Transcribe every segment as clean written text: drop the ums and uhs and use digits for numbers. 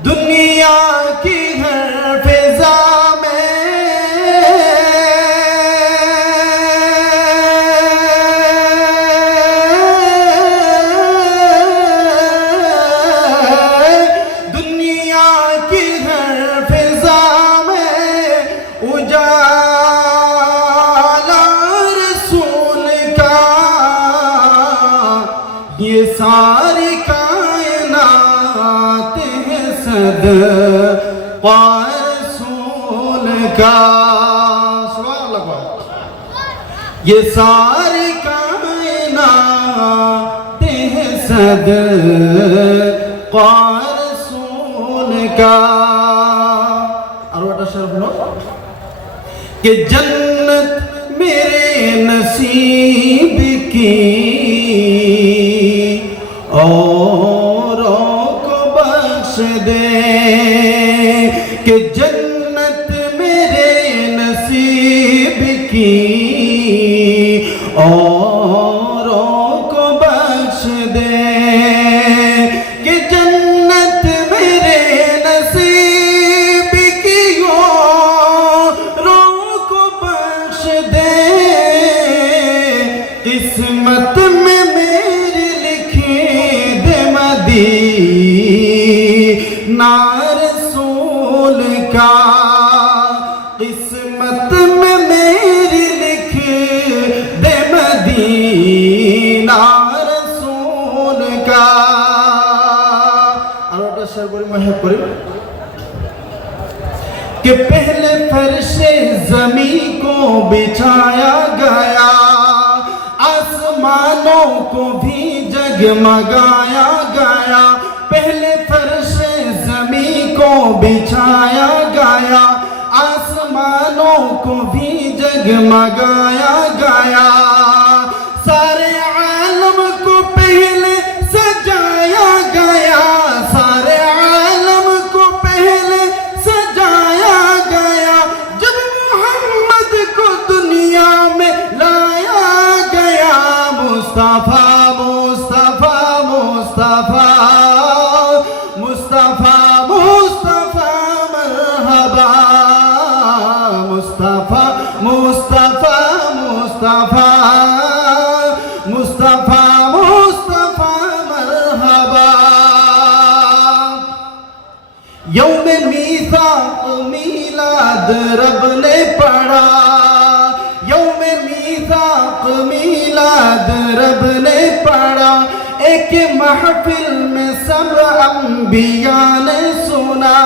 दुनिया की हर फिजा में दुनिया की हर फिजा में उजाला रसूल का ये सारी कायनात है सदक़ा रसूल का। सुभान अल्लाह। ये सारी कायनात है सदक़ा रसूल का। और वटा शर्फ लो कि जन्नत मेरे नसीब की औरों को बख्श दे, कि जन्नत मेरे नसीब की औरों को बख्श दे, कि जन्नत मेरे नसीब की औरों को बख्श दे। किस्मत में मेरी लिखी दे मदीना रसूल का। किस्मत में मेरी लिख दे मदीना रसूल का। और शेर बोली महब करी कि पहले फर्शे ज़मीं को बिछाया गया, आसमानों को भी जगमगाया गया। पहले फर्शे ज़मीं को बिछाया गया, आसमानों को भी जगमगाया गया। सारे आलम को पहले सजाया गया, सारे आलम को पहले सजाया गया। जब मोहम्मद को दुनिया में लाया गया, मुस्तफा मुस्तफा मुस्तफा मुस्तफा मुस्तफा मरहबा, मुस्तफा मुस्तफा मुस्तफा मुस्तफा मुस्तफा मरहबा। यौम मीसाक मिलाद रब ने पढ़ा, यौम मीसाक मिलाद रब ने पढ़ा। एक महफिल में सब अंबिया ने सुना,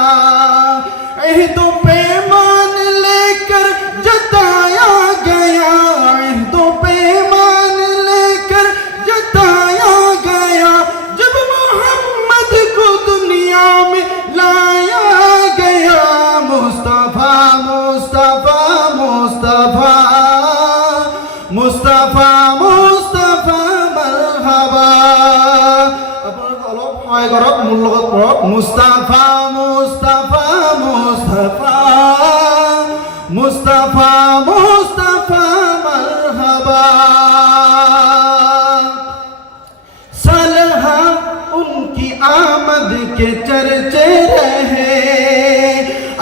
अहदो पैमान लेकर जताया गया, अहदो पैमान लेकर जताया गया। जब मोहम्मद को दुनिया में लाया गया, मुस्तफा मुस्तफा मुस्तफा मुस्तफा मुस्तफा मरहबा। मुस्तफा मुस्तफा मुस्तफा मुस्तफा मुस्तफा मरहबा। सलहा उनकी आमद के चर्चे रहे,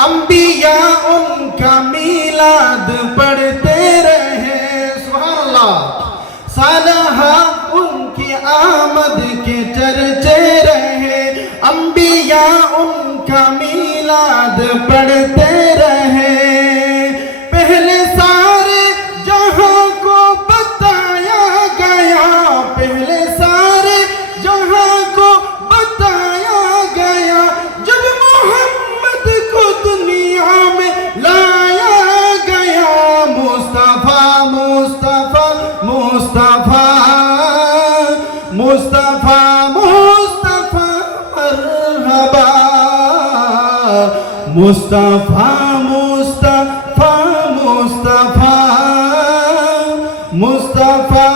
अंबिया उनका मीलाद पढ़ते रहे। सुभान अल्लाह। सलहा उनकी आमद के चर्चे रहे, अंबिया उनका मीलाद पढ़ते रहे। पहले सारे जहां को बताया गया, पहले सारे जहां को बताया गया। जब मोहम्मद को दुनिया में लाया गया, मुस्तफा मुस्तफा मुस्तफा मुस्तफा मुस्तफा मरहबा, मुस्तफा मुस्तफा मुस्तफा मुस्तफा